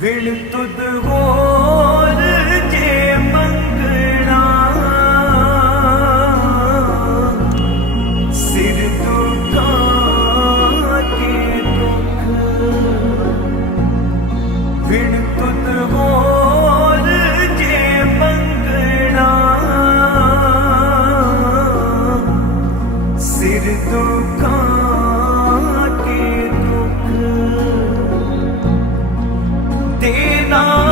ਵਿਣ ਤੁਧ ਹੋਰ ਜੇ ਮੰਗਣਾ। ਸਿਰ ਦੁਖਾ ਕੇ ਦੁਖ। ਵਿਣ ਤੁਧ ਹੋਰ ਜੇ ਮੰਗਣਾ। ਸਿਰ ਦੁਖਾ ਕੇ ਦੁਖ ਦੇਨਾ